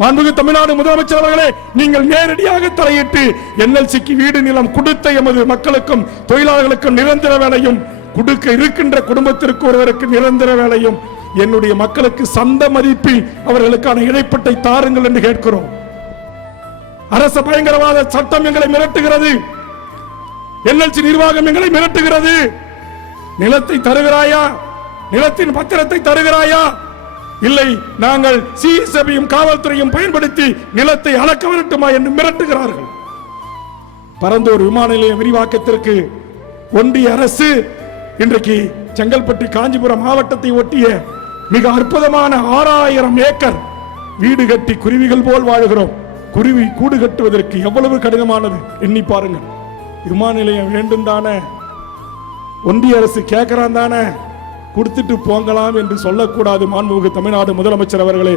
மாண்புமிகு தமிழ்நாடு முதலமைச்சர் அவர்களே, நீங்கள் நேரடியாக தலையிட்டு NLCக்கு வீடு நிலம் கொடுத்த எமது மக்களுக்கும் தொழிலாளர்களுக்கும் நிரந்தர வேலையும், கொடுக்க இருக்கின்ற குடும்பத்திற்கு ஒருவருக்கு நிரந்தர வேலையும், என்னுடைய மக்களுக்கு சந்த மதிப்பில் அவர்களுக்கான இடைப்பட்டை தாருங்கள் என்று கேட்கிறோம். அரச பயங்கரவாத சட்டம் எங்களை மிரட்டுகிறது. NLC நிர்வாகம் எங்களை மிரட்டுகிறது. நிலத்தை தருகிறாயா? நிலத்தின் பத்திரத்தை தருகிறாயா? இல்லை, நாங்கள் சிஎஸ்எஃப்பையும் காவல்துறையும் பயன்படுத்தி நிலத்தை அளக்க வரட்டுமா என்று மிரட்டுகிறார்கள். பரந்தூர் விமான நிலைய விரிவாக்கத்திற்கு ஒன்றிய அரசு இன்றைக்கு செங்கல்பட்டு காஞ்சிபுரம் மாவட்டத்தை ஒட்டிய மிக அற்புதமான 6000 ஏக்கர் வீடு கட்டி குருவிகள் போல் வாழ்கிறோம். குருவி கூடு கட்டுவதற்கு எவ்வளவு கடினமானது எண்ணி பாருங்கள். விமான நிலையம் வேண்டும் தானே, ஒன்றிய அரசு கேட்கிறான் தானே, கொடுத்துட்டு போங்கலாம் என்று சொல்லக்கூடாது. மாண்புமிகு தமிழ்நாடு முதலமைச்சர் அவர்களே.